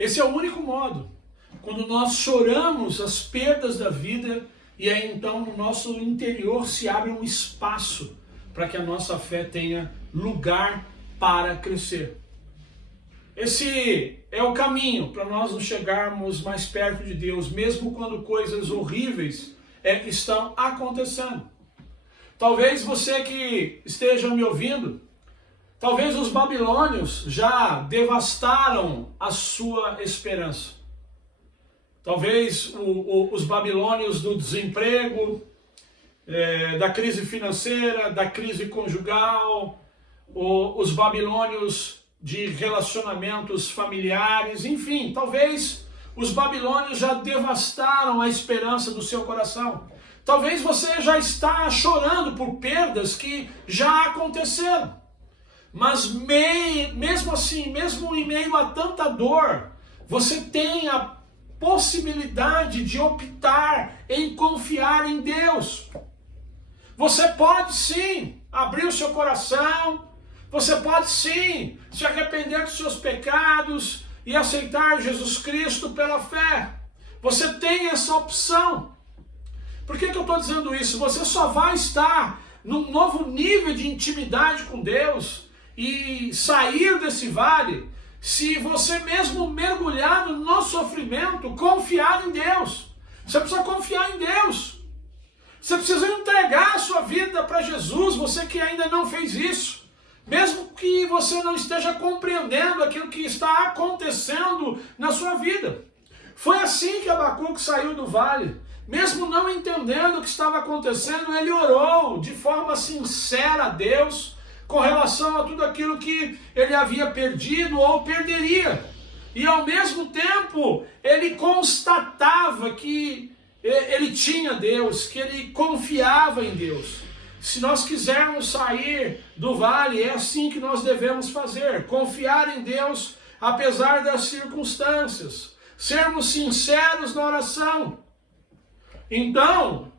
Esse é o único modo. Quando nós choramos as perdas da vida, e aí então no nosso interior se abre um espaço para que a nossa fé tenha lugar para crescer. Esse é o caminho para nós nos chegarmos mais perto de Deus, mesmo quando coisas horríveis estão acontecendo. Talvez você que esteja me ouvindo, talvez os babilônios já devastaram a sua esperança. Talvez os babilônios do desemprego, da crise financeira, da crise conjugal, os babilônios de relacionamentos familiares, enfim, talvez os babilônios já devastaram a esperança do seu coração. Talvez você já está chorando por perdas que já aconteceram. Mas mesmo assim, mesmo em meio a tanta dor, você tem a possibilidade de optar em confiar em Deus. Você pode sim abrir o seu coração, você pode sim se arrepender dos seus pecados e aceitar Jesus Cristo pela fé. Você tem essa opção. Por que eu estou dizendo isso? Você só vai estar num novo nível de intimidade com Deus e sair desse vale se você mesmo mergulhado no sofrimento, confiar em Deus. Você precisa confiar em Deus. Você precisa entregar a sua vida para Jesus, você que ainda não fez isso. Mesmo que você não esteja compreendendo aquilo que está acontecendo na sua vida. Foi assim que Abacuque saiu do vale. Mesmo não entendendo o que estava acontecendo, ele orou de forma sincera a Deus com relação a tudo aquilo que ele havia perdido ou perderia. E ao mesmo tempo, ele constatava que ele tinha Deus, que ele confiava em Deus. Se nós quisermos sair do vale, é assim que nós devemos fazer. Confiar em Deus, apesar das circunstâncias. Sermos sinceros na oração. Então,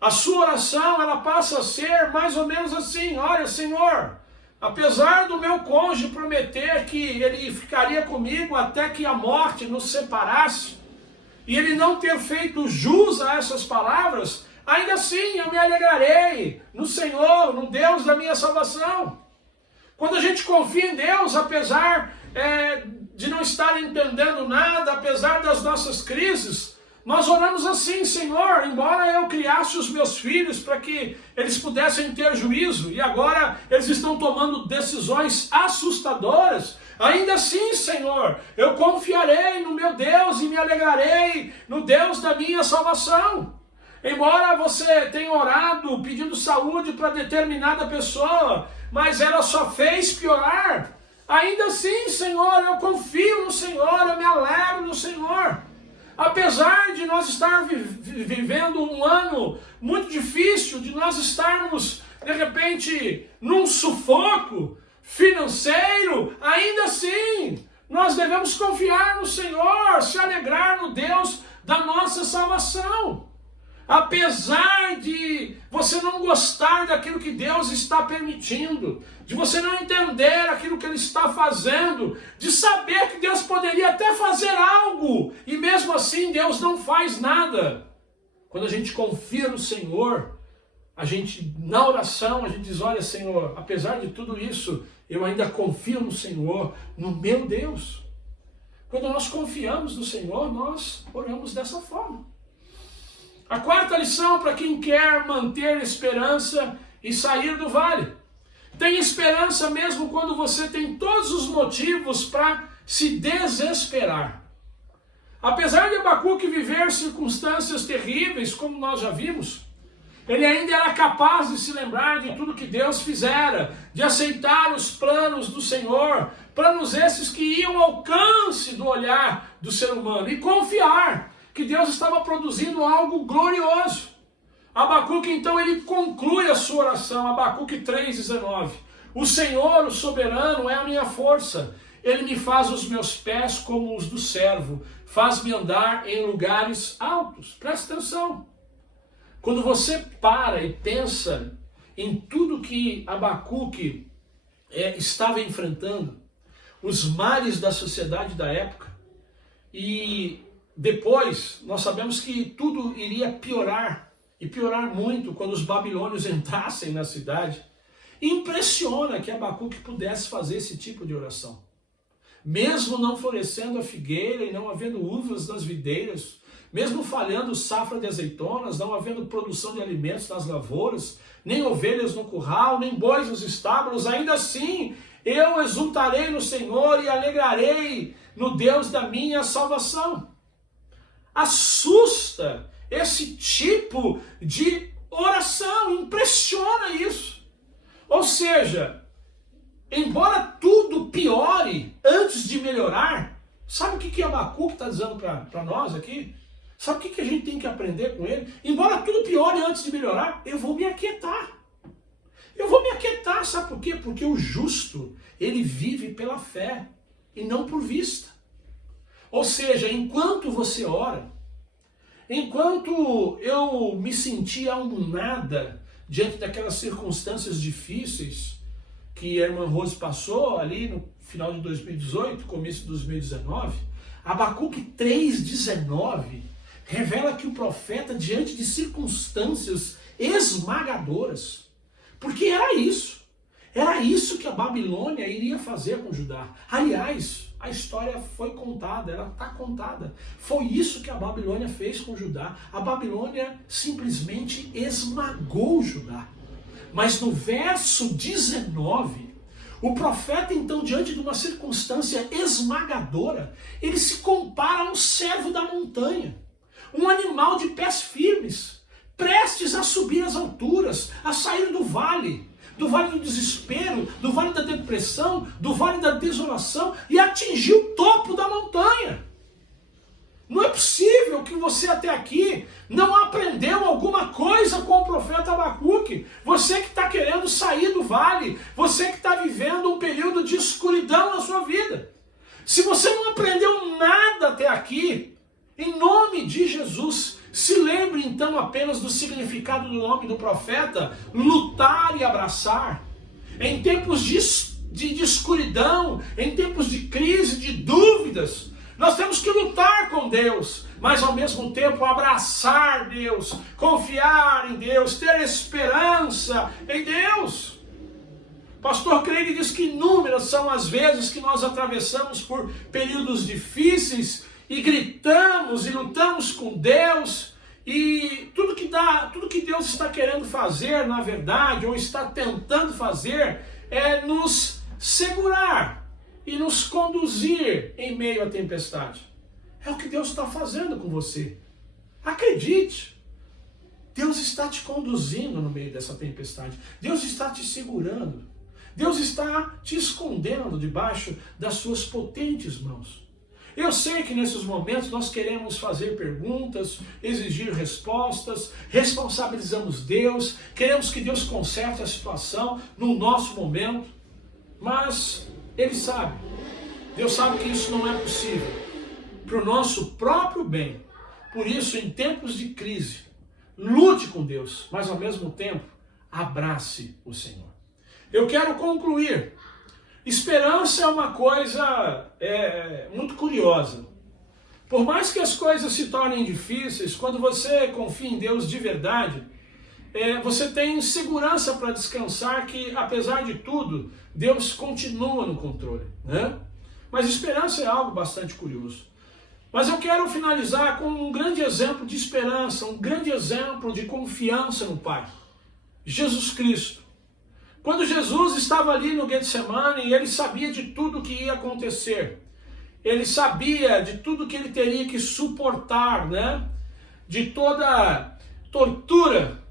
a sua oração, ela passa a ser mais ou menos assim: olha, Senhor, apesar do meu cônjuge prometer que ele ficaria comigo até que a morte nos separasse, e ele não ter feito jus a essas palavras, ainda assim eu me alegrarei no Senhor, no Deus da minha salvação. Quando a gente confia em Deus, apesar de não estar entendendo nada, apesar das nossas crises, nós oramos assim: Senhor, embora eu criasse os meus filhos para que eles pudessem ter juízo, e agora eles estão tomando decisões assustadoras, ainda assim, Senhor, eu confiarei no meu Deus e me alegrarei no Deus da minha salvação. Embora você tenha orado pedindo saúde para determinada pessoa, mas ela só fez piorar, ainda assim, Senhor, eu confio no Senhor, eu me alegro no Senhor. Apesar de nós estarmos vivendo um ano muito difícil, de nós estarmos, de repente, num sufoco financeiro, ainda assim, nós devemos confiar no Senhor, se alegrar no Deus da nossa salvação. Apesar de você não gostar daquilo que Deus está permitindo, de você não entender aquilo que Ele está fazendo, de saber que Deus poderia até fazer algo, e mesmo assim Deus não faz nada. Quando a gente confia no Senhor, a gente, na oração, a gente diz: olha, Senhor, apesar de tudo isso, eu ainda confio no Senhor, no meu Deus. Quando nós confiamos no Senhor, nós oramos dessa forma. A quarta lição para quem quer manter esperança e sair do vale: tem esperança mesmo quando você tem todos os motivos para se desesperar. Apesar de Abacuque viver circunstâncias terríveis, como nós já vimos, ele ainda era capaz de se lembrar de tudo que Deus fizera, de aceitar os planos do Senhor, planos esses que iam ao alcance do olhar do ser humano, e confiar que Deus estava produzindo algo glorioso. Abacuque, então, ele conclui a sua oração, Abacuque 3,19. O Senhor, o soberano, é a minha força. Ele me faz os meus pés como os do servo, faz-me andar em lugares altos. Presta atenção. Quando você para e pensa em tudo que Abacuque estava enfrentando, os males da sociedade da época, E depois nós sabemos que tudo iria piorar, e piorar muito quando os babilônios entrassem na cidade. Impressiona que Abacuque pudesse fazer esse tipo de oração. Mesmo não florescendo a figueira e não havendo uvas nas videiras, mesmo falhando safra de azeitonas, não havendo produção de alimentos nas lavouras, nem ovelhas no curral, nem bois nos estábulos, ainda assim eu exultarei no Senhor e alegrarei no Deus da minha salvação. Assusta esse tipo de oração, impressiona isso. Ou seja, embora tudo piore antes de melhorar, sabe o que Abacuque está dizendo para nós aqui? Sabe o que a gente tem que aprender com ele? Embora tudo piore antes de melhorar, eu vou me aquietar. Eu vou me aquietar, sabe por quê? Porque o justo, ele vive pela fé e não por vista. Ou seja, enquanto você ora, enquanto eu me sentia um nada diante daquelas circunstâncias difíceis que a irmã Rose passou ali no final de 2018, começo de 2019, Abacuque 3,19 revela que o profeta, diante de circunstâncias esmagadoras, porque era isso que a Babilônia iria fazer com Judá. Aliás, a história foi contada, ela está contada. Foi isso que a Babilônia fez com Judá. A Babilônia simplesmente esmagou Judá. Mas no verso 19, o profeta então, diante de uma circunstância esmagadora, ele se compara a um servo da montanha, um animal de pés firmes, prestes a subir as alturas, a sair do vale do desespero, do vale da depressão, do vale da desolação e atingir o topo da montanha. Não é possível que você até aqui não aprendeu alguma coisa com o profeta Abacuque. Você que está querendo sair do vale, você que está vivendo um período de escuridão na sua vida. Se você não aprendeu nada até aqui, em nome de Jesus, se lembre então apenas do significado do nome do profeta: lutar e abraçar. Em tempos de escuridão, em tempos de crise, de dúvidas, nós temos que lutar com Deus, mas ao mesmo tempo abraçar Deus, confiar em Deus, ter esperança em Deus. Pastor Craig diz que inúmeras são as vezes que nós atravessamos por períodos difíceis e gritamos e lutamos com Deus, e tudo que Deus está querendo fazer, na verdade, ou está tentando fazer, é nos segurar e nos conduzir em meio à tempestade. É o que Deus está fazendo com você. Acredite, Deus está te conduzindo no meio dessa tempestade. Deus está te segurando. Deus está te escondendo debaixo das suas potentes mãos. Eu sei que nesses momentos nós queremos fazer perguntas, exigir respostas, responsabilizamos Deus, queremos que Deus conserte a situação no nosso momento, mas Ele sabe, Deus sabe que isso não é possível, para o nosso próprio bem. Por isso, em tempos de crise, lute com Deus, mas ao mesmo tempo, abrace o Senhor. Eu quero concluir. Esperança é uma coisa muito curiosa. Por mais que as coisas se tornem difíceis, quando você confia em Deus de verdade, você tem segurança para descansar que, apesar de tudo, Deus continua no controle, né? Mas esperança é algo bastante curioso. Mas eu quero finalizar com um grande exemplo de esperança, um grande exemplo de confiança no Pai. Jesus Cristo. Quando Jesus estava ali no Getsemane, ele sabia de tudo que ia acontecer. Ele sabia de tudo que ele teria que suportar, né? De toda tortura,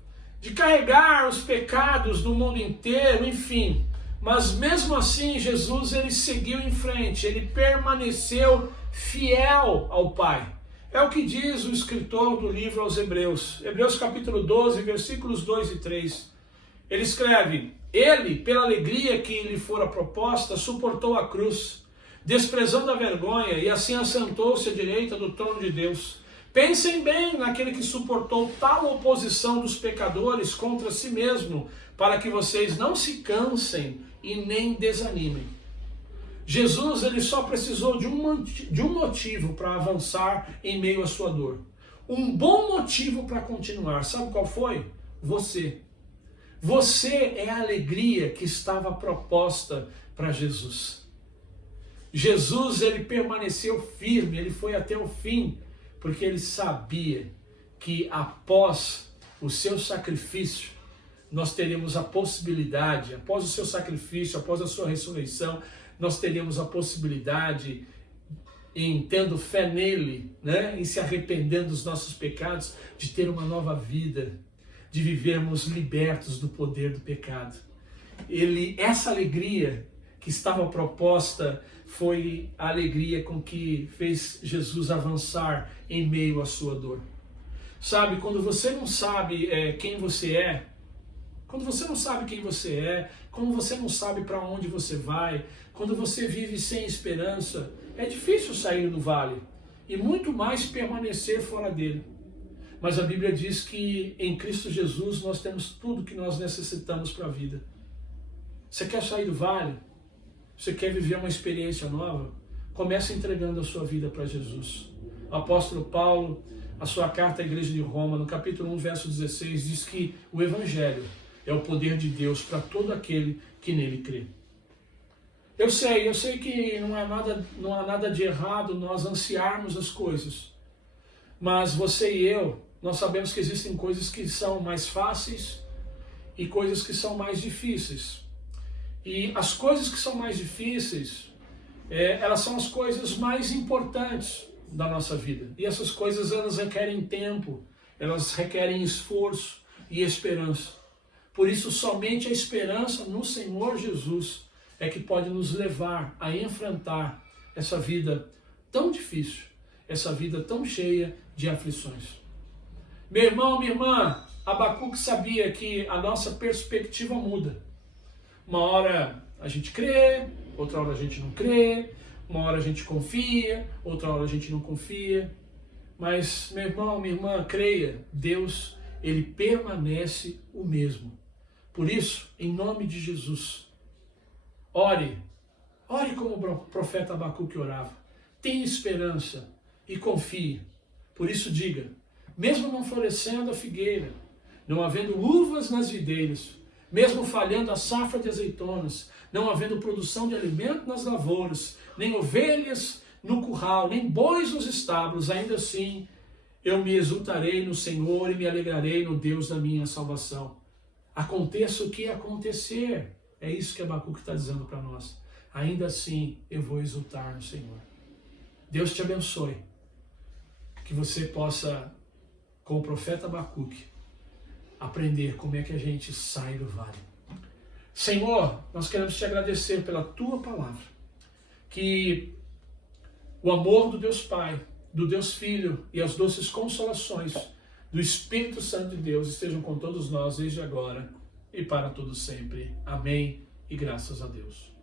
de carregar os pecados do mundo inteiro, enfim. Mas mesmo assim, Jesus, ele seguiu em frente, ele permaneceu fiel ao Pai. É o que diz o escritor do livro aos Hebreus. Hebreus capítulo 12, versículos 2 e 3. Ele escreve: ele, pela alegria que lhe fora proposta, suportou a cruz, desprezando a vergonha, e assim assentou-se à direita do trono de Deus. Pensem bem naquele que suportou tal oposição dos pecadores contra si mesmo, para que vocês não se cansem e nem desanimem. Jesus ele só precisou de um motivo para avançar em meio à sua dor. Um bom motivo para continuar. Sabe qual foi? Você. Você é a alegria que estava proposta para Jesus. Jesus ele permaneceu firme, ele foi até o fim, porque ele sabia que após o seu sacrifício, nós teremos a possibilidade, após o seu sacrifício, após a sua ressurreição, nós teremos a possibilidade, em tendo fé nele, né, em se arrependendo dos nossos pecados, de ter uma nova vida, de vivermos libertos do poder do pecado. Essa alegria que estava proposta foi a alegria com que fez Jesus avançar em meio à sua dor. Sabe, quando você não sabe quem você é, quando você não sabe quem você é, quando você não sabe para onde você vai, quando você vive sem esperança, é difícil sair do vale e muito mais permanecer fora dele. Mas a Bíblia diz que em Cristo Jesus nós temos tudo que nós necessitamos para a vida. Você quer sair do vale? Você quer viver uma experiência nova? Comece entregando a sua vida para Jesus. O apóstolo Paulo, a sua carta à igreja de Roma, no capítulo 1, verso 16, diz que o Evangelho é o poder de Deus para todo aquele que nele crê. Eu sei que não há nada de errado nós ansiarmos as coisas. Mas você e eu, nós sabemos que existem coisas que são mais fáceis e coisas que são mais difíceis. E as coisas que são mais difíceis, elas são as coisas mais importantes da nossa vida. E essas coisas, elas requerem tempo, elas requerem esforço e esperança. Por isso, somente a esperança no Senhor Jesus é que pode nos levar a enfrentar essa vida tão difícil, essa vida tão cheia de aflições. Meu irmão, minha irmã, Abacuque sabia que a nossa perspectiva muda. Uma hora a gente crê, outra hora a gente não crê, uma hora a gente confia, outra hora a gente não confia. Mas, meu irmão, minha irmã, creia, Deus, ele permanece o mesmo. Por isso, em nome de Jesus, ore como o profeta Abacuque orava. Tenha esperança e confie. Por isso diga, mesmo não florescendo a figueira, não havendo uvas nas videiras, mesmo falhando a safra de azeitonas, não havendo produção de alimento nas lavouras, nem ovelhas no curral, nem bois nos estábulos, ainda assim eu me exultarei no Senhor e me alegrarei no Deus da minha salvação. Aconteça o que acontecer, é isso que Abacuque está dizendo para nós. Ainda assim eu vou exultar no Senhor. Deus te abençoe. Que você possa, com o profeta Abacuque, aprender como é que a gente sai do vale. Senhor, nós queremos te agradecer pela tua palavra. Que o amor do Deus Pai, do Deus Filho e as doces consolações do Espírito Santo de Deus estejam com todos nós desde agora e para todo sempre. Amém e graças a Deus.